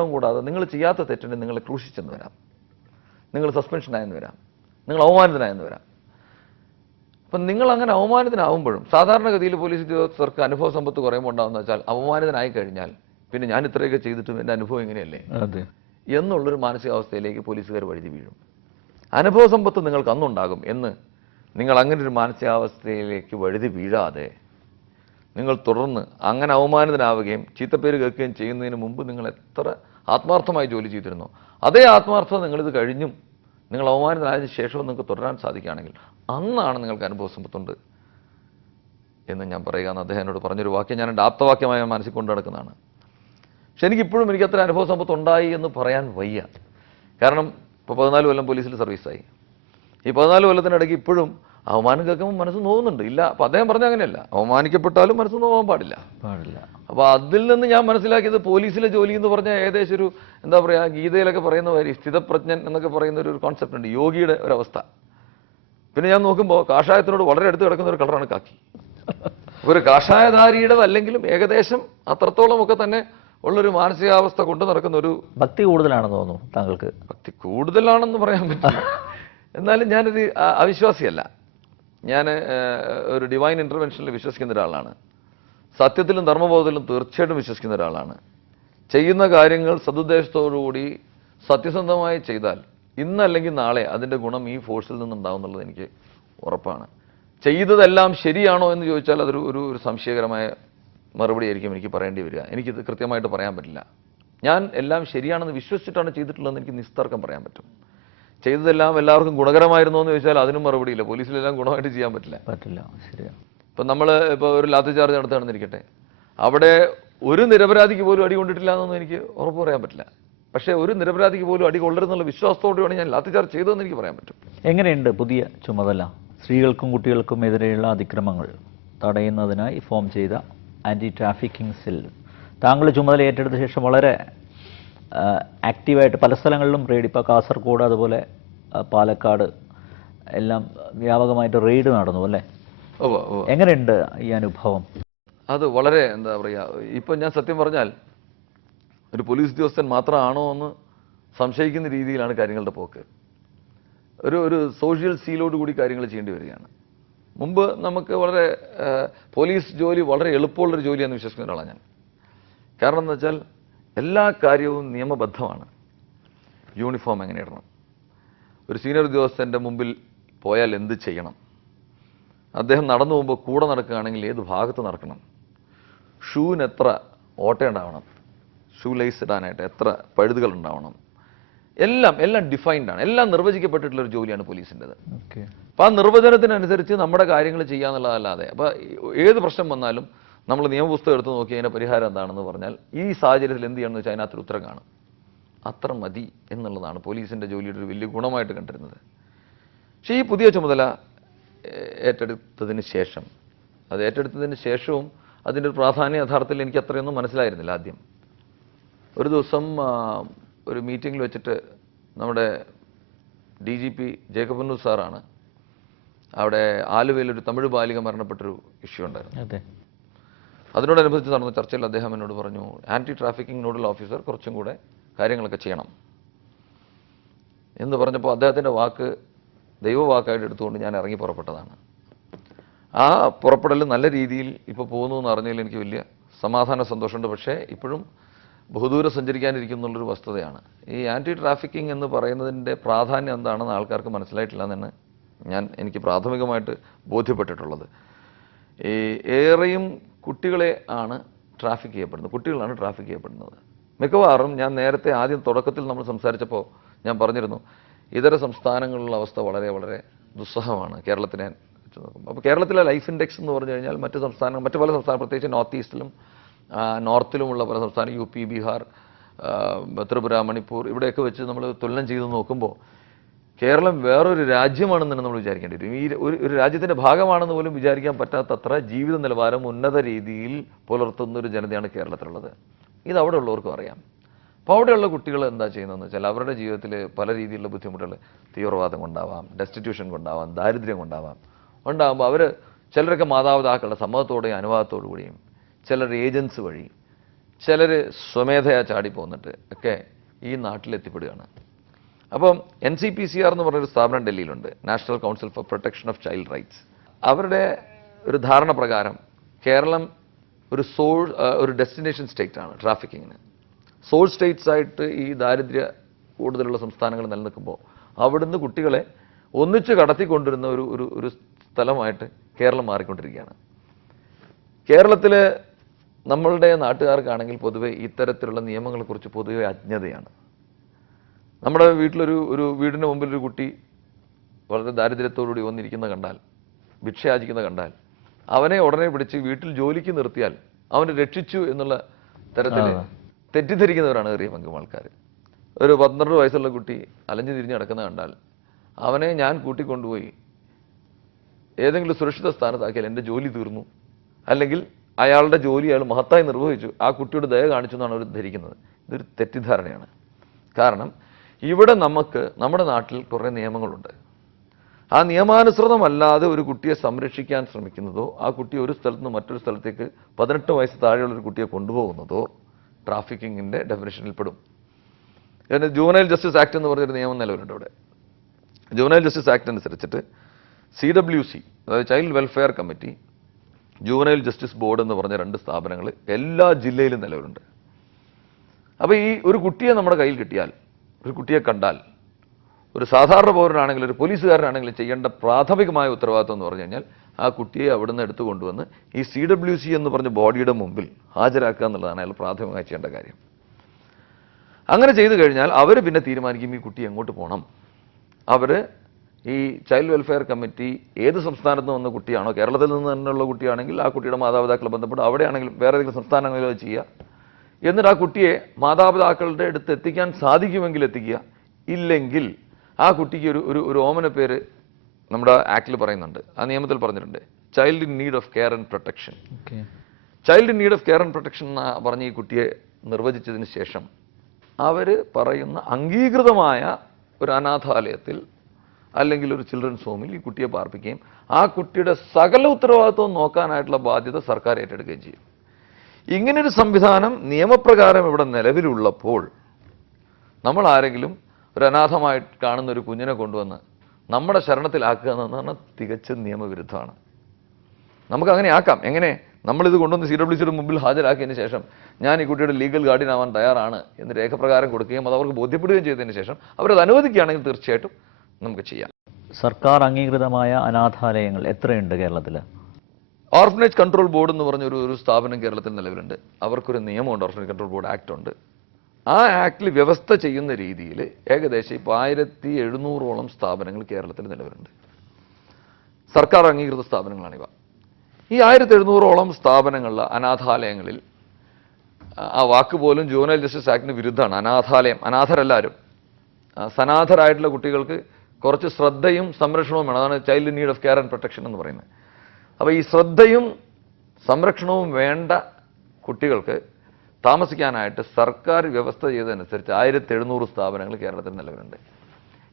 കൂടാതെ നിങ്ങൾ ചെയ്യാത്ത തെറ്റിന് നിങ്ങളെ ക്രൂശിച്ചെന്ന് വരാം, നിങ്ങൾ സസ്പെൻഷനായെന്ന് വരാം, നിങ്ങൾ അവമാനിതനായെന്ന് വരാം. അപ്പം നിങ്ങൾ അങ്ങനെ അവമാനിതനാവുമ്പോഴും സാധാരണഗതിയിൽ പോലീസ് ഉദ്യോഗസ്ഥർക്ക് അനുഭവ സമ്പത്ത് കുറയുമ്പോൾ ഉണ്ടാകുന്ന വെച്ചാൽ അവമാനിതനായി കഴിഞ്ഞാൽ പിന്നെ ഞാൻ ഇത്രയൊക്കെ ചെയ്തിട്ടും എൻ്റെ അനുഭവം ഇങ്ങനെയല്ലേ എന്നുള്ളൊരു മാനസികാവസ്ഥയിലേക്ക് പോലീസുകാർ വഴുതി വീഴും. അനുഭവ സമ്പത്ത് നിങ്ങൾക്ക് അന്നുണ്ടാകും എന്ന് നിങ്ങൾ അങ്ങനെ ഒരു മാനസികാവസ്ഥയിലേക്ക് വഴുതി വീഴാതെ നിങ്ങൾ തുടർന്ന് അങ്ങനെ അവമാനിതനാവുകയും ചീത്തപ്പേര് കേൾക്കുകയും ചെയ്യുന്നതിന് മുമ്പ് നിങ്ങൾ എത്ര ആത്മാർത്ഥമായി ജോലി ചെയ്തിരുന്നോ അതേ ആത്മാർത്ഥത നിങ്ങളിത് കഴിഞ്ഞും നിങ്ങൾ അവമാനിതനായതിനു ശേഷവും നിങ്ങൾക്ക് തുടരാൻ സാധിക്കുകയാണെങ്കിൽ അന്നാണ് നിങ്ങൾക്ക് അനുഭവ സമ്പത്തുണ്ട് എന്ന് ഞാൻ പറയുക എന്ന് അദ്ദേഹം എന്നോട് പറഞ്ഞൊരു വാക്യം ഞാൻ എൻ്റെ ആപ്തവാക്യമായി മനസ്സിൽ കൊണ്ടു നടക്കുന്നതാണ്. പക്ഷെ എനിക്കിപ്പോഴും എനിക്ക് അത്ര അനുഭവ സമ്പത്ത് ഉണ്ടായി എന്ന് പറയാൻ വയ്യ. കാരണം ഇപ്പോൾ 14 കൊല്ലം പോലീസിൽ സർവീസായി. ഈ 14 കൊല്ലത്തിനിടയ്ക്ക് ഇപ്പോഴും അവമാനം കേൾക്കുമ്പോൾ മനസ്സ് നോവുന്നുണ്ട്. ഇല്ല, അപ്പം അദ്ദേഹം പറഞ്ഞ അങ്ങനെയല്ല, അവമാനിക്കപ്പെട്ടാലും മനസ്സ് നോവാൻ പാടില്ല. അപ്പോൾ അതിൽ നിന്ന് ഞാൻ മനസ്സിലാക്കിയത് പോലീസിലെ ജോലി എന്ന് പറഞ്ഞാൽ ഏകദേശം ഒരു എന്താ പറയുക, ഗീതയിലൊക്കെ പറയുന്ന മാതിരി സ്ഥിതപ്രജ്ഞൻ എന്നൊക്കെ പറയുന്ന ഒരു കോൺസെപ്റ്റ് ഉണ്ട്, യോഗിയുടെ ഒരവസ്ഥ. പിന്നെ ഞാൻ നോക്കുമ്പോൾ കാഷായത്തിനോട് വളരെ അടുത്ത് കിടക്കുന്ന ഒരു കളറാണ് കാക്കി. ഒരു കാഷായധാരിയുടെ അല്ലെങ്കിലും ഏകദേശം അത്രത്തോളമൊക്കെ തന്നെ ഉള്ളൊരു മാനസികാവസ്ഥ കൊണ്ട് നടക്കുന്ന ഒരു ഭക്തി കൂടുതലാണെന്ന് തോന്നുന്നു താങ്കൾക്ക്. ഭക്തി കൂടുതലാണെന്ന് പറയാൻ പറ്റില്ല, എന്നാലും ഞാനൊരു അവിശ്വാസിയല്ല. ഞാൻ ഒരു ഡിവൈൻ ഇൻ്റർവെൻഷനിൽ വിശ്വസിക്കുന്ന ഒരാളാണ്. സത്യത്തിലും ധർമ്മബോധത്തിലും തീർച്ചയായിട്ടും വിശ്വസിക്കുന്ന ഒരാളാണ്. ചെയ്യുന്ന കാര്യങ്ങൾ സതുദ്ദേശത്തോടുകൂടി സത്യസന്ധമായി ചെയ്താൽ ഇന്നല്ലെങ്കിൽ നാളെ അതിൻ്റെ ഗുണം ഈ ഫോഴ്സിൽ നിന്നുണ്ടാവും എന്നുള്ളത് എനിക്ക് ഉറപ്പാണ്. ചെയ്തതെല്ലാം ശരിയാണോ എന്ന് ചോദിച്ചാൽ അതൊരു ഒരു സംശയകരമായ മറുപടി ആയിരിക്കും എനിക്ക് പറയേണ്ടി വരിക. എനിക്കിത് കൃത്യമായിട്ട് പറയാൻ പറ്റില്ല. ഞാൻ എല്ലാം ശരിയാണെന്ന് വിശ്വസിച്ചിട്ടാണ് ചെയ്തിട്ടുള്ളതെന്ന് എനിക്ക് നിസ്തർക്കം പറയാൻ പറ്റും. ചെയ്തതെല്ലാം എല്ലാവർക്കും ഗുണകരമായിരുന്നോ എന്ന് ചോദിച്ചാൽ അതിനും മറുപടിയില്ല. പോലീസിലെല്ലാം ഗുണമായിട്ട് ചെയ്യാൻ പറ്റില്ല. ശരിയാണ്. ഇപ്പം നമ്മൾ ഇപ്പോൾ ഒരു ലാത്തി ചാർജ് നടത്തുകയാണെന്നിരിക്കട്ടെ, അവിടെ ഒരു നിരപരാധിക്ക് പോലും അടി കൊണ്ടിട്ടില്ല എന്നൊന്നും എനിക്ക് ഉറപ്പ് പറയാൻ പറ്റില്ല. പക്ഷേ ഒരു നിരപരാധിക്ക് പോലും അടി കൊള്ളരുന്നുള്ള വിശ്വാസത്തോടെയാണ് ഞാൻ ലാത്തി ചാർജ് ചെയ്തതെന്ന് എനിക്ക് പറയാൻ പറ്റും. എങ്ങനെയുണ്ട് പുതിയ ചുമതല? സ്ത്രീകൾക്കും കുട്ടികൾക്കും എതിരെയുള്ള അതിക്രമങ്ങൾ തടയുന്നതിനായി ഫോം ചെയ്ത ആൻറ്റി ട്രാഫിക്കിംഗ് സെൽ താങ്കൾ ചുമതല ഏറ്റെടുത്ത ശേഷം വളരെ ആക്റ്റീവായിട്ട് പല സ്ഥലങ്ങളിലും റെയ്ഡ്, ഇപ്പോൾ കാസർഗോഡ് അതുപോലെ പാലക്കാട് എല്ലാം വ്യാപകമായിട്ട് റെയ്ഡ് നടന്നു അല്ലേ? എങ്ങനെയുണ്ട് ഈ അനുഭവം? അത് വളരെ എന്താ പറയുക, ഇപ്പം ഞാൻ സത്യം പറഞ്ഞാൽ ഒരു പോലീസ് ഉദ്യോഗസ്ഥൻ മാത്രമാണോ എന്ന് സംശയിക്കുന്ന രീതിയിലാണ് കാര്യങ്ങളുടെ പോക്ക്. ഒരു സോഷ്യൽ സീലോട് കൂടി കാര്യങ്ങൾ ചെയ്യേണ്ടി വരികയാണ്. മുമ്പ് നമുക്ക് വളരെ പോലീസ് ജോലി വളരെ എളുപ്പമുള്ളൊരു ജോലിയാണെന്ന് വിശ്വസിക്കുന്ന ഒരാളാണ് ഞാൻ. കാരണം എന്ന് വെച്ചാൽ എല്ലാ കാര്യവും നിയമബദ്ധമാണ്. യൂണിഫോം എങ്ങനെ ഇടണം, ഒരു സീനിയർ ഉദ്യോഗസ്ഥൻ്റെ മുമ്പിൽ പോയാൽ എന്ത് ചെയ്യണം, അദ്ദേഹം നടന്നു പോകുമ്പോൾ കൂടെ നടക്കുകയാണെങ്കിൽ ഏത് ഭാഗത്ത് നടക്കണം, ഷൂവിന് എത്ര ഓട്ടയുണ്ടാവണം, ഷൂ ലൈസ് ഇടാനായിട്ട് എത്ര പഴുതുകൾ ഉണ്ടാവണം, എല്ലാം ഡിഫൈൻഡാണ്. എല്ലാം നിർവചിക്കപ്പെട്ടിട്ടുള്ളൊരു ജോലിയാണ് പോലീസിൻ്റെത്. അപ്പോൾ ആ നിർവചനത്തിനനുസരിച്ച് നമ്മുടെ കാര്യങ്ങൾ ചെയ്യാന്നുള്ളതല്ലാതെ അപ്പോൾ ഏത് പ്രശ്നം വന്നാലും നമ്മൾ നിയമപുസ്തകം എടുത്ത് നോക്കി അതിൻ്റെ പരിഹാരം എന്താണെന്ന് പറഞ്ഞാൽ ഈ സാഹചര്യത്തിൽ എന്ത് ചെയ്യണമെന്ന് വെച്ചാൽ അതിനകത്തൊരു ഉത്തരം കാണും. അത്ര മതി എന്നുള്ളതാണ് പോലീസിൻ്റെ ജോലിയുടെ ഒരു വലിയ ഗുണമായിട്ട് കണ്ടിരുന്നത്. പക്ഷേ ഈ പുതിയ ചുമതല ഏറ്റെടുത്തതിന് ശേഷവും അതിൻ്റെ ഒരു പ്രാധാന്യ യഥാർത്ഥത്തിൽ എനിക്ക് അത്രയൊന്നും മനസ്സിലായിരുന്നില്ല. ആദ്യം ഒരു ദിവസം ഒരു മീറ്റിങ്ങിൽ വെച്ചിട്ട് നമ്മുടെ DGP ജേക്കബ് സാറാണ്, അവിടെ ആലുവയിൽ ഒരു തമിഴ് ബാലിക മരണപ്പെട്ടൊരു ഇഷ്യൂ ഉണ്ടായിരുന്നു. അതിനോടനുബന്ധിച്ച് നടന്ന ചർച്ചയിൽ അദ്ദേഹം എന്നോട് പറഞ്ഞു, ആൻറ്റി ട്രാഫിക്കിംഗ് നോഡൽ ഓഫീസർ കുറച്ചും കൂടെ കാര്യങ്ങളൊക്കെ ചെയ്യണം എന്ന് പറഞ്ഞപ്പോൾ അദ്ദേഹത്തിൻ്റെ വാക്ക് ദൈവവാക്കായിട്ട് എടുത്തുകൊണ്ട് ഞാൻ ഇറങ്ങി പുറപ്പെട്ടതാണ്. ആ പുറപ്പെടൽ നല്ല രീതിയിൽ ഇപ്പോൾ പോകുന്നു എന്ന് അറിഞ്ഞതിൽ എനിക്ക് വലിയ സമാധാന സന്തോഷമുണ്ട്. പക്ഷേ ഇപ്പോഴും ബഹുദൂരം സഞ്ചരിക്കാനിരിക്കുന്നുള്ളൊരു വസ്തുതയാണ്. ഈ ആൻറ്റി ട്രാഫിക്കിംഗ് എന്ന് പറയുന്നതിൻ്റെ പ്രാധാന്യം എന്താണെന്ന് ആൾക്കാർക്ക് മനസ്സിലായിട്ടില്ല എന്നാണ് എനിക്ക് പ്രാഥമികമായിട്ട് ബോധ്യപ്പെട്ടിട്ടുള്ളത്. ഈ ഏറെയും കുട്ടികളാണ് ട്രാഫിക് ചെയ്യപ്പെടുന്നത്. മിക്കവാറും ഞാൻ നേരത്തെ ആദ്യം തുടക്കത്തിൽ നമ്മൾ സംസാരിച്ചപ്പോൾ ഞാൻ പറഞ്ഞിരുന്നു, ഇതര സംസ്ഥാനങ്ങളിലുള്ള അവസ്ഥ വളരെ വളരെ ദുസ്സഹമാണ് കേരളത്തിനെ വെച്ച് നോക്കുമ്പോൾ. അപ്പോൾ കേരളത്തിലെ ലൈഫ് ഇൻഡെക്സ് എന്ന് പറഞ്ഞു കഴിഞ്ഞാൽ മറ്റ് പല സംസ്ഥാനം പ്രത്യേകിച്ച് നോർത്ത് ഈസ്റ്റിലും നോർത്തിലുമുള്ള പല സംസ്ഥാനം UP, ബീഹാർ, ത്രിപുര, മണിപ്പൂർ ഇവിടെയൊക്കെ വെച്ച് നമ്മൾ തുലനം ചെയ്ത് നോക്കുമ്പോൾ കേരളം വേറൊരു രാജ്യമാണെന്ന് തന്നെ നമ്മൾ വിചാരിക്കേണ്ടി വരും. ഈ ഒരു രാജ്യത്തിൻ്റെ ഭാഗമാണെന്ന് പോലും വിചാരിക്കാൻ പറ്റാത്തത്ര ജീവിത നിലവാരം ഉന്നത രീതിയിൽ പുലർത്തുന്നൊരു ജനതയാണ് കേരളത്തിലുള്ളത്. ഇത് അവിടെ ഉള്ളവർക്കും അറിയാം. അപ്പോൾ അവിടെയുള്ള കുട്ടികൾ എന്താ ചെയ്യുന്നതെന്ന് വെച്ചാൽ അവരുടെ ജീവിതത്തിൽ പല രീതിയിലുള്ള ബുദ്ധിമുട്ടുകൾ തീവ്രവാദം കൊണ്ടാവാം, ഡെസ്റ്റിറ്റ്യൂഷൻ കൊണ്ടാവാം, ദാരിദ്ര്യം ഉണ്ടാകുമ്പോൾ അവർ ചിലരൊക്കെ മാതാപിതാക്കളുടെ സമ്മതത്തോടെയും അനുവാദത്തോടു കൂടിയും ചിലർ ഏജൻസ് വഴി ചിലർ സ്വമേധയാ ചാടിപ്പോന്നിട്ട് ഒക്കെ ഈ നാട്ടിലെത്തിപ്പെടുകയാണ്. അപ്പം NCPCR എന്ന് പറഞ്ഞൊരു സ്ഥാപനം ഡൽഹിയിലുണ്ട്, national council for protection of child rights. അവരുടെ ഒരു ധാരണ പ്രകാരം കേരളം ഒരു ഡെസ്റ്റിനേഷൻ സ്റ്റേറ്റ് ആണ് ട്രാഫിക്കിങ്ങിന്. സോഴ്സ് സ്റ്റേറ്റ്സ് ആയിട്ട് ഈ ദാരിദ്ര്യ കൂടുതലുള്ള സംസ്ഥാനങ്ങൾ നിലനിൽക്കുമ്പോൾ അവിടുന്ന് കുട്ടികളെ ഒന്നിച്ച് കടത്തിക്കൊണ്ടിരുന്ന ഒരു സ്ഥലമായിട്ട് കേരളം മാറിക്കൊണ്ടിരിക്കുകയാണ്. കേരളത്തിൽ നമ്മളുടെ നാട്ടുകാർക്കാണെങ്കിൽ പൊതുവെ ഇത്തരത്തിലുള്ള നിയമങ്ങളെക്കുറിച്ച് പൊതുവെ അജ്ഞതയാണ്. നമ്മുടെ വീടിന് മുമ്പിൽ ഒരു കുട്ടി വളരെ ദാരിദ്ര്യത്തോടുകൂടി വന്നിരിക്കുന്ന കണ്ടാൽ, ഭിക്ഷയാചിക്കുന്ന കണ്ടാൽ, അവനെ ഉടനെ പിടിച്ച് വീട്ടിൽ ജോലിക്ക് നിർത്തിയാൽ അവനെ രക്ഷിച്ചു എന്നുള്ള തരത്തിൽ തെറ്റിദ്ധരിക്കുന്നവരാണ് ഏറിയ പങ്കും ആൾക്കാർ. ഒരു 12 വയസ്സുള്ള കുട്ടി അലഞ്ഞു തിരിഞ്ഞ് നടക്കുന്ന കണ്ടാൽ അവനെ ഞാൻ കൂട്ടിക്കൊണ്ടുപോയി ഏതെങ്കിലും സുരക്ഷിത സ്ഥാനത്താക്കിയാൽ എൻ്റെ ജോലി തീർന്നു, അല്ലെങ്കിൽ അയാളുടെ ജോലി അയാൾ മഹത്തായി നിർവഹിച്ചു, ആ കുട്ടിയുടെ ദയ കാണിച്ചു എന്നാണ് അവർ ധരിക്കുന്നത്. ഇതൊരു തെറ്റിദ്ധാരണയാണ്. കാരണം ഇവിടെ നമ്മുടെ നാട്ടിൽ കുറേ നിയമങ്ങളുണ്ട്. ആ നിയമാനുസൃതമല്ലാതെ ഒരു കുട്ടിയെ സംരക്ഷിക്കാൻ ശ്രമിക്കുന്നതോ ആ കുട്ടി ഒരു സ്ഥലത്ത് നിന്ന് മറ്റൊരു സ്ഥലത്തേക്ക് 18 വയസ്സ് താഴെയുള്ള ഒരു കുട്ടിയെ കൊണ്ടുപോകുന്നതോ ട്രാഫിക്കിങ്ങിൻ്റെ ഡെഫിനിഷനിൽ പെടും. ജുവനൈൽ ജസ്റ്റിസ് ആക്ട് എന്ന് പറഞ്ഞൊരു നിയമം നിലവിലുണ്ട് ഇവിടെ. ജുവനൈൽ ജസ്റ്റിസ് ആക്ട് അനുസരിച്ചിട്ട് CWC, അതായത് child welfare committee, juvenile justice board എന്ന് പറഞ്ഞ 2 സ്ഥാപനങ്ങൾ എല്ലാ ജില്ലയിലും നിലവിലുണ്ട്. അപ്പോൾ ഈ ഒരു കുട്ടിയെ നമ്മുടെ കയ്യിൽ കിട്ടിയാൽ, ഒരു കുട്ടിയെ കണ്ടാൽ, ഒരു സാധാരണ പൗരനാണെങ്കിലും ഒരു പോലീസുകാരനാണെങ്കിലും ചെയ്യേണ്ട പ്രാഥമികമായ ഉത്തരവാദിത്വം എന്ന് പറഞ്ഞു കഴിഞ്ഞാൽ ആ കുട്ടിയെ അവിടുന്ന് എടുത്തു കൊണ്ടുവന്ന് ഈ CWC എന്ന് പറഞ്ഞ ബോഡിയുടെ മുമ്പിൽ ഹാജരാക്കുക എന്നുള്ളതാണ് അയാൾ പ്രാഥമികമായി ചെയ്യേണ്ട കാര്യം. അങ്ങനെ ചെയ്തു കഴിഞ്ഞാൽ അവർ പിന്നെ തീരുമാനിക്കും ഈ കുട്ടി എങ്ങോട്ട് പോകണം. അവർ ഈ ചൈൽഡ് വെൽഫെയർ കമ്മിറ്റി ഏത് സംസ്ഥാനത്ത് നിന്ന് വന്ന കുട്ടിയാണോ, കേരളത്തിൽ നിന്ന് തന്നെയുള്ള കുട്ടിയാണെങ്കിൽ ആ കുട്ടിയുടെ മാതാപിതാക്കളെ ബന്ധപ്പെട്ട് അവിടെയാണെങ്കിലും വേറെ ഏതെങ്കിലും സംസ്ഥാനങ്ങളിലോ ചെയ്യുക. എന്നിട്ട് ആ കുട്ടിയെ മാതാപിതാക്കളുടെ അടുത്ത് എത്തിക്കാൻ സാധിക്കുമെങ്കിൽ എത്തിക്കുക, ഇല്ലെങ്കിൽ ആ കുട്ടിക്ക് ഒരു ഓമന പേര് നമ്മുടെ ആക്ടിൽ പറയുന്നുണ്ട്, ആ നിയമത്തിൽ പറഞ്ഞിട്ടുണ്ട്, child in need of care and protection. Child in need of care and protection എന്ന് പറഞ്ഞ് ഈ കുട്ടിയെ നിർവചിച്ചതിന് ശേഷം അവർ പറയുന്ന അംഗീകൃതമായ ഒരു അനാഥാലയത്തിൽ അല്ലെങ്കിൽ ഒരു ചിൽഡ്രൻസ് ഹോമിൽ ഈ കുട്ടിയെ പാർപ്പിക്കുകയും ആ കുട്ടിയുടെ സകല ഉത്തരവാദിത്വവും നോക്കാനായിട്ടുള്ള ബാധ്യത സർക്കാർ ഏറ്റെടുക്കുകയും ചെയ്യും. ഇങ്ങനൊരു സംവിധാനം നിയമപ്രകാരം ഇവിടെ നിലവിലുള്ളപ്പോൾ നമ്മൾ ആരെങ്കിലും ഒരു അനാഥമായിട്ട് കാണുന്ന ഒരു കുഞ്ഞിനെ കൊണ്ടുവന്ന് നമ്മുടെ ശരണത്തിലാക്കുക എന്ന് പറഞ്ഞാൽ തികച്ചും നിയമവിരുദ്ധമാണ്. നമുക്കങ്ങനെ ആക്കാം. എങ്ങനെ? നമ്മളിത് കൊണ്ടുവന്ന് CWCയുടെ മുമ്പിൽ ഹാജരാക്കിയതിന് ശേഷം ഞാൻ ഈ കുട്ടിയുടെ ലീഗൽ ഗാർഡിയൻ ആവാൻ തയ്യാറാണ് എന്ന് രേഖപ്രകാരം കൊടുക്കുകയും അത് അവർക്ക് ബോധ്യപ്പെടുകയും ചെയ്തതിന് ശേഷം അവരത് അനുവദിക്കുകയാണെങ്കിൽ തീർച്ചയായിട്ടും നമുക്ക് ചെയ്യാം. സർക്കാർ അംഗീകൃതമായ അനാഥാലയങ്ങൾ എത്രയുണ്ട് കേരളത്തിൽ? ഓർഫനേജ് കൺട്രോൾ ബോർഡ് എന്ന് പറഞ്ഞ ഒരു സ്ഥാപനം കേരളത്തിൽ നിലവിലുണ്ട്. അവർക്കൊരു നിയമമുണ്ട്, ഓർഫനേജ് കൺട്രോൾ ബോർഡ് ആക്ട് ഉണ്ട്. ആ ആക്ടിൽ വ്യവസ്ഥ ചെയ്യുന്ന രീതിയിൽ ഏകദേശം ഇപ്പോൾ 1700ഓളം സ്ഥാപനങ്ങൾ കേരളത്തിൽ നിലവിലുണ്ട്. സർക്കാർ അംഗീകൃത സ്ഥാപനങ്ങളാണിവ. ഈ 1700ഓളം സ്ഥാപനങ്ങളിലെ അനാഥാലയങ്ങളിൽ, ആ വാക്ക് പോലും ജുവനൈൽ ജസ്റ്റിസ് ആക്ടിന് വിരുദ്ധമാണ്. അനാഥാലയം, അനാഥരെല്ലാവരും സനാഥരായിട്ടുള്ള കുട്ടികൾക്ക് കുറച്ച് ശ്രദ്ധയും സംരക്ഷണവും വേണം. അതാണ് child in need of care and protection എന്ന് പറയുന്നത്. അപ്പോൾ ഈ ശ്രദ്ധയും സംരക്ഷണവും വേണ്ട കുട്ടികൾക്ക് താമസിക്കാനായിട്ട് സർക്കാർ വ്യവസ്ഥ ചെയ്തതനുസരിച്ച് 1700 സ്ഥാപനങ്ങൾ കേരളത്തിൽ നിലവിലുണ്ട്.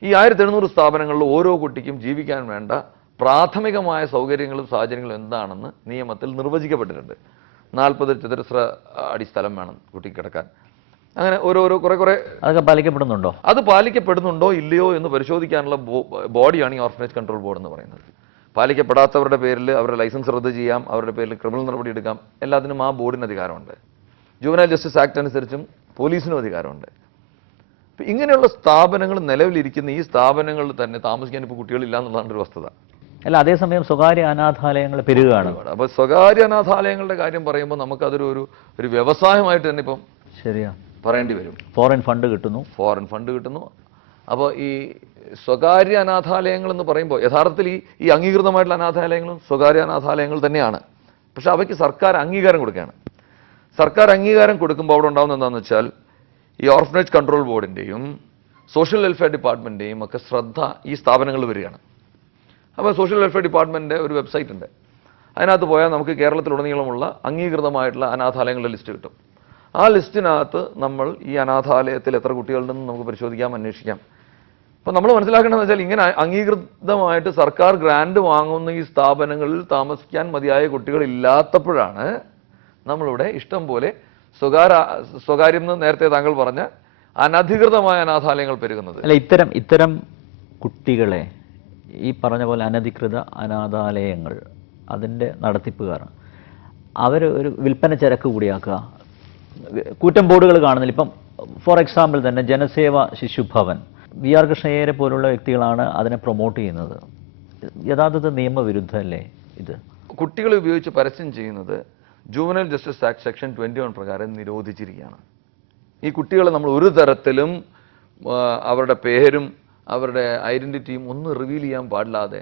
ഈ 1700 സ്ഥാപനങ്ങളിൽ ഓരോ കുട്ടിക്കും ജീവിക്കാൻ വേണ്ട പ്രാഥമികമായ സൗകര്യങ്ങളും സാഹചര്യങ്ങളും എന്താണെന്ന് നിയമത്തിൽ നിർവചിക്കപ്പെട്ടിട്ടുണ്ട്. 40 ചതുരശ്ര അടി സ്ഥലം വേണം കുട്ടിക്ക് കിടക്കാൻ. അങ്ങനെ കുറെ അതൊക്കെ പാലിക്കപ്പെടുന്നുണ്ടോ? അത് പാലിക്കപ്പെടുന്നുണ്ടോ ഇല്ലയോ എന്ന് പരിശോധിക്കാനുള്ള ബോഡിയാണ് ഈ ഓർഫനേജ് കൺട്രോൾ ബോർഡ് എന്ന് പറയുന്നത്. പാലിക്കപ്പെടാത്തവരുടെ പേരിൽ അവരുടെ ലൈസൻസ് റദ്ദ് ചെയ്യാം, അവരുടെ പേരിൽ ക്രിമിനൽ നടപടി എടുക്കാം. എല്ലാത്തിനും ആ ബോർഡിന് അധികാരമുണ്ട്. ജുവനൈൽ ജസ്റ്റിസ് ആക്ട് അനുസരിച്ചും പോലീസിനും അധികാരമുണ്ട്. അപ്പം ഇങ്ങനെയുള്ള സ്ഥാപനങ്ങൾ നിലവിലിരിക്കുന്ന ഈ സ്ഥാപനങ്ങളിൽ തന്നെ താമസിക്കാൻ ഇപ്പോൾ കുട്ടികളില്ല എന്നുള്ളതാണ് ഒരു വസ്തുത. അല്ല, അതേസമയം സ്വകാര്യ അനാഥാലയങ്ങൾ പെരുകയാണ്. അപ്പോൾ സ്വകാര്യ അനാഥാലയങ്ങളുടെ കാര്യം പറയുമ്പോൾ നമുക്കതൊരു ഒരു വ്യവസായമായിട്ട് തന്നെ ഇപ്പം ശരിയാ പറയേണ്ടി വരും. ഫോറിൻ ഫണ്ട് കിട്ടുന്നു. അപ്പോൾ ഈ സ്വകാര്യ അനാഥാലയങ്ങൾ എന്ന് പറയുമ്പോൾ യഥാർത്ഥത്തിൽ ഈ അംഗീകൃതമായിട്ടുള്ള അനാഥാലയങ്ങളും സ്വകാര്യ അനാഥാലയങ്ങൾ തന്നെയാണ്. പക്ഷെ അവയ്ക്ക് സർക്കാർ അംഗീകാരം കൊടുക്കുകയാണ്. സർക്കാർ അംഗീകാരം കൊടുക്കുമ്പോൾ അവിടെ ഉണ്ടാകുന്നത് എന്താണെന്ന് വെച്ചാൽ ഈ ഓർഫനേജ് കൺട്രോൾ ബോർഡിൻ്റെയും സോഷ്യൽ വെൽഫെയർ ഡിപ്പാർട്ട്മെൻറ്റെയും ഒക്കെ ശ്രദ്ധ ഈ സ്ഥാപനങ്ങളിൽ വരികയാണ്. അപ്പോൾ സോഷ്യൽ വെൽഫെയർ ഡിപ്പാർട്ട്മെൻറ്റിൻ്റെ ഒരു വെബ്സൈറ്റ് ഉണ്ട്. അതിനകത്ത് പോയാൽ നമുക്ക് കേരളത്തിലുടനീളമുള്ള അംഗീകൃതമായിട്ടുള്ള അനാഥാലയങ്ങളുടെ ലിസ്റ്റ് കിട്ടും. ആ ലിസ്റ്റിനകത്ത് നമ്മൾ ഈ അനാഥാലയത്തിൽ എത്ര കുട്ടികളുണ്ടെന്ന് നമുക്ക് പരിശോധിക്കാം, അന്വേഷിക്കാം. അപ്പോൾ നമ്മൾ മനസ്സിലാക്കേണ്ടതെന്ന് വെച്ചാൽ ഇങ്ങനെ അംഗീകൃതമായിട്ട് സർക്കാർ ഗ്രാൻഡ് വാങ്ങുന്ന ഈ സ്ഥാപനങ്ങളിൽ താമസിക്കാൻ മതിയായ കുട്ടികളില്ലാത്തപ്പോഴാണ് നമ്മളിവിടെ ഇഷ്ടം പോലെ സ്വകാര്യം എന്ന് നേരത്തെ താങ്കൾ പറഞ്ഞ അനധികൃതമായ അനാഥാലയങ്ങൾ പെരുകുന്നത്. അല്ല, ഇത്തരം കുട്ടികളെ ഈ പറഞ്ഞ പോലെ അനധികൃത അനാഥാലയങ്ങൾ അതിൻ്റെ നടത്തിപ്പുകാർ അവർ ഒരു വിൽപ്പന ചരക്ക് കൂടിയാക്കുക. കൂറ്റൻ ബോർഡുകൾ കാണുന്നില്ല. ഇപ്പം ഫോർ എക്സാമ്പിൾ തന്നെ ജനസേവ ശിശുഭവൻ, വി ആർ കൃഷ്ണയ്യരെ പോലുള്ള വ്യക്തികളാണ് അതിനെ പ്രൊമോട്ട് ചെയ്യുന്നത്. യഥാർത്ഥത്തിൽ നിയമവിരുദ്ധമല്ലേ ഇത്? കുട്ടികളെ ഉപയോഗിച്ച് പരസ്യം ചെയ്യുന്നത് ജുവനൈൽ ജസ്റ്റിസ് ആക്ട് സെക്ഷൻ 21 പ്രകാരം നിരോധിച്ചിരിക്കുകയാണ്. ഈ കുട്ടികളെ നമ്മൾ ഒരു തരത്തിലും അവരുടെ പേരും അവരുടെ ഐഡന്റിറ്റിയും ഒന്നും റിവീൽ ചെയ്യാൻ പാടില്ലാതെ,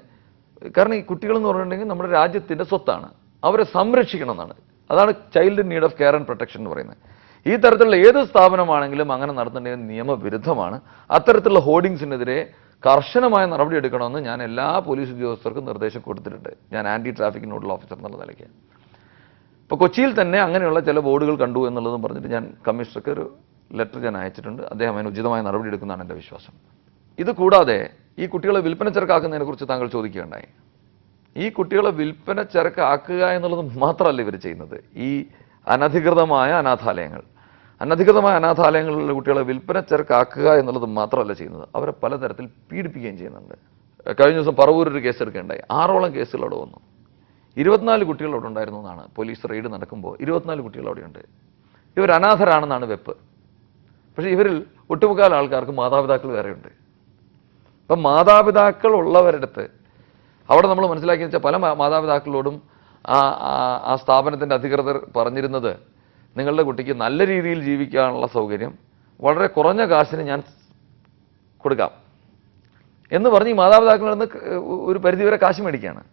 കാരണം ഈ കുട്ടികളെന്ന് പറഞ്ഞിട്ടുണ്ടെങ്കിൽ നമ്മുടെ രാജ്യത്തിൻ്റെ സ്വത്താണ്, അവരെ സംരക്ഷിക്കണം എന്നാണ്. അതാണ് child in need of care and protection എന്ന് പറയുന്നത്. ഈ തരത്തിലുള്ള ഏത് സ്ഥാപനമാണെങ്കിലും അങ്ങനെ നടത്തേണ്ടത് നിയമവിരുദ്ധമാണ്. അത്തരത്തിലുള്ള ഹോർഡിങ്സിനെതിരെ കർശനമായ നടപടി എടുക്കണമെന്ന് ഞാൻ എല്ലാ പോലീസ് ഉദ്യോഗസ്ഥർക്കും നിർദ്ദേശം കൊടുത്തിട്ടുണ്ട്, ഞാൻ ആൻറ്റി ട്രാഫിക് നോഡൽ ഓഫീസർ എന്നുള്ള നിലയ്ക്ക്. ഇപ്പോൾ കൊച്ചിയിൽ തന്നെ അങ്ങനെയുള്ള ചില ബോർഡുകൾ കണ്ടു എന്നുള്ളതും പറഞ്ഞിട്ട് ഞാൻ കമ്മീഷണർക്ക് ഒരു ലെറ്റർ ഞാൻ അയച്ചിട്ടുണ്ട്. അദ്ദേഹം അതിന് ഉചിതമായ നടപടി എടുക്കുന്നതാണ് എൻ്റെ വിശ്വാസം. ഇത് കൂടാതെ ഈ കുട്ടികളെ വിൽപ്പന ചരക്കാക്കുന്നതിനെക്കുറിച്ച് താങ്കൾ ചോദിക്കുകയുണ്ടായി. ഈ കുട്ടികളെ വിൽപ്പന ചരക്കാക്കുക എന്നുള്ളത് മാത്രമല്ല ഇവർ ചെയ്യുന്നത്. ഈ അനധികൃതമായ അനാഥാലയങ്ങളിലെ കുട്ടികളെ വിൽപ്പന ചരക്കാക്കുക എന്നുള്ളത് മാത്രമല്ല ചെയ്യുന്നത്, അവരെ പലതരത്തിൽ പീഡിപ്പിക്കുകയും ചെയ്യുന്നുണ്ട്. കഴിഞ്ഞ ദിവസം പറവൂർ ഒരു കേസ് എടുക്കുകയുണ്ടായി. 6ഓളം കേസുകൾ അവിടെ വന്നു. 24 കുട്ടികൾ അവിടെ ഉണ്ടായിരുന്നു എന്നാണ് പോലീസ് റെയ്ഡ് നടക്കുമ്പോൾ. 24 കുട്ടികൾ അവിടെയുണ്ട്. ഇവർ അനാഥരാണെന്നാണ് വെപ്പ്. പക്ഷേ ഇവരിൽ ഒട്ടുമുക്കാൽ ആൾക്കാർക്ക് മാതാപിതാക്കൾ വേറെയുണ്ട്. അപ്പം മാതാപിതാക്കൾ ഉള്ളവരടുത്ത് അവിടെ നമ്മൾ മനസ്സിലാക്കിയെന്ന് വെച്ചാൽ പല മാതാപിതാക്കളോടും ആ സ്ഥാപനത്തിൻ്റെ അധികൃതർ പറഞ്ഞിരുന്നത്, നിങ്ങളുടെ കുട്ടിക്ക് നല്ല രീതിയിൽ ജീവിക്കാനുള്ള സൗകര്യം വളരെ കുറഞ്ഞ കാശിന് ഞാൻ കൊടുക്കാം എന്ന് പറഞ്ഞ് ഈ മാതാപിതാക്കളിൽ നിന്ന് ഒരു പരിധിവരെ കാശ് മേടിക്കുകയാണ്.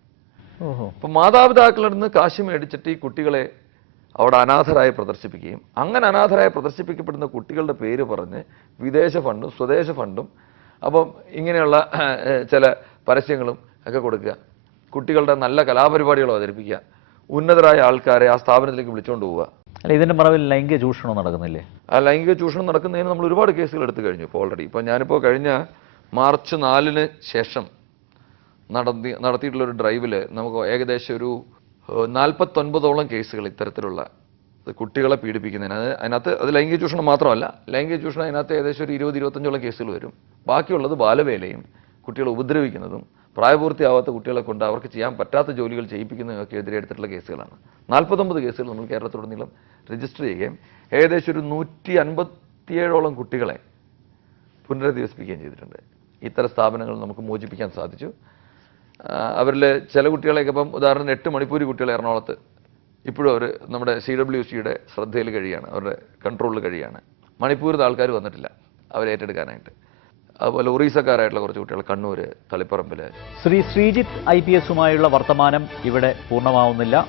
അപ്പം മാതാപിതാക്കളിൽ നിന്ന് കാശ് മേടിച്ചിട്ട് ഈ കുട്ടികളെ അവിടെ അനാഥരായി പ്രദർശിപ്പിക്കുകയും അങ്ങനെ അനാഥരായി പ്രദർശിപ്പിക്കപ്പെടുന്ന കുട്ടികളുടെ പേര് പറഞ്ഞ് വിദേശ ഫണ്ടും സ്വദേശ ഫണ്ടും അപ്പം ഇങ്ങനെയുള്ള ചില പരസ്യങ്ങളും ഒക്കെ കൊടുക്കുക, കുട്ടികളുടെ നല്ല കലാപരിപാടികൾ അവതരിപ്പിക്കുക, ഉന്നതരായ ആൾക്കാരെ ആ സ്ഥാപനത്തിലേക്ക് വിളിച്ചുകൊണ്ട് പോവുക. അല്ല, ഇതിൻ്റെ മറവിൽ ലൈംഗിക ചൂഷണം നടക്കുന്നില്ലേ? ആ ലൈംഗിക ചൂഷണം നടക്കുന്നതിന് നമ്മൾ ഒരുപാട് കേസുകൾ എടുത്തു കഴിഞ്ഞു ഇപ്പോൾ ഓൾറെഡി. ഇപ്പോൾ ഞാനിപ്പോൾ കഴിഞ്ഞ മാർച്ച് 4 ശേഷം നടത്തിയിട്ടുള്ളൊരു ഡ്രൈവിൽ നമുക്ക് ഏകദേശം ഒരു 49ഓളം കേസുകൾ ഇത്തരത്തിലുള്ള കുട്ടികളെ പീഡിപ്പിക്കുന്നതിന്. അതിനകത്ത് അത് ലൈംഗിക ചൂഷണം മാത്രമല്ല, ലൈംഗിക ചൂഷണം അതിനകത്ത് ഏകദേശം ഒരു 20-25ഓളം കേസുകൾ വരും. ബാക്കിയുള്ളത് ബാലവേലയും കുട്ടികളെ ഉപദ്രവിക്കുന്നതും പ്രായപൂർത്തിയാവാത്ത കുട്ടികളെ കൊണ്ട് അവർക്ക് ചെയ്യാൻ പറ്റാത്ത ജോലികൾ ചെയ്യിപ്പിക്കുന്നതൊക്കെ എതിരെ എടുത്തിട്ടുള്ള കേസുകളാണ്. 49 കേസുകൾ നമ്മൾ കേരളത്തിലുടനീളം രജിസ്റ്റർ ചെയ്യുകയും ഏകദേശം ഒരു 157ഓളം കുട്ടികളെ പുനരധിവസിപ്പിക്കുകയും ചെയ്തിട്ടുണ്ട്. ഇത്തരം സ്ഥാപനങ്ങൾ നമുക്ക് മോചിപ്പിക്കാൻ സാധിച്ചു. അവരിൽ ചില കുട്ടികളെയൊക്കെ ഇപ്പം ഉദാഹരണത്തിന് 8 മണിപ്പൂരി കുട്ടികൾ എറണാകുളത്ത് ഇപ്പോഴും അവർ നമ്മുടെ CWCയുടെ ശ്രദ്ധയിൽ കഴിയാണ്, അവരുടെ കൺട്രോളിൽ കഴിയാണ്. മണിപ്പൂരിൽ ആൾക്കാർ വന്നിട്ടില്ല അവരെ ഏറ്റെടുക്കാനായിട്ട്. അതുപോലെ ഒറീസക്കാരായിട്ടുള്ള കുറച്ച് കുട്ടികൾ കണ്ണൂർ, തളിപ്പറമ്പിൽ. ശ്രീ ശ്രീജിത്ത് IPSുമായുള്ള വർത്തമാനം ഇവിടെ പൂർണ്ണമാവുന്നില്ല.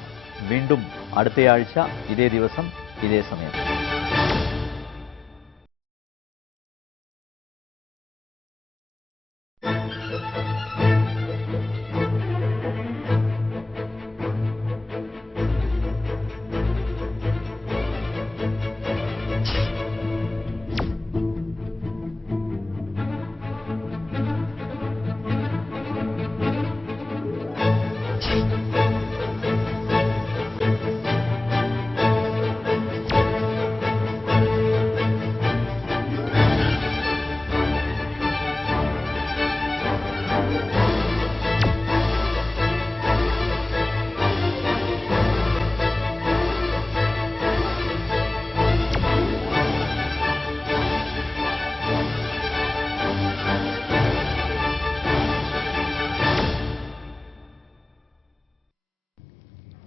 വീണ്ടും അടുത്തയാഴ്ച ഇതേ ദിവസം ഇതേ സമയം.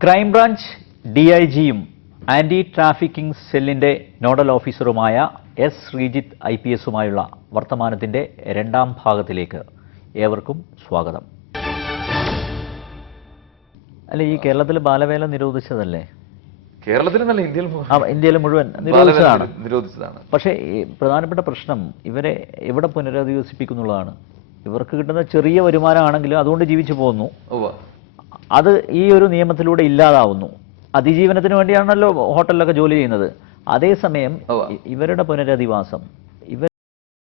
ക്രൈംബ്രാഞ്ച് DIGയും ആൻറ്റി ട്രാഫിക്കിംഗ് സെല്ലിൻ്റെ നോഡൽ ഓഫീസറുമായ S. ശ്രീജിത്ത് IPSുമായുള്ള വർത്തമാനത്തിൻ്റെ 2ാം ഭാഗത്തിലേക്ക് ഏവർക്കും സ്വാഗതം. അല്ല, ഈ കേരളത്തിൽ ബാലവേല നിരോധിച്ചതല്ലേ? കേരളത്തിൽ നല്ല ഇന്ത്യയിൽ മുഴുവൻ നിരോധിച്ചതാണ്. പക്ഷേ ഈ പ്രധാനപ്പെട്ട പ്രശ്നം ഇവരെ എവിടെ പുനരധിവസിപ്പിക്കുന്നുള്ളതാണ്. ഇവർക്ക് കിട്ടുന്ന ചെറിയ വരുമാനമാണെങ്കിലും അതുകൊണ്ട് ജീവിച്ചു പോകുന്നു. അത് ഈ ഒരു നിയമത്തിലൂടെ ഇല്ലാതാവുന്നു. അതിജീവനത്തിന് വേണ്ടിയാണല്ലോ ഹോട്ടലിലൊക്കെ ജോലി ചെയ്യുന്നത്. അതേസമയം ഇവരുടെ പുനരധിവാസം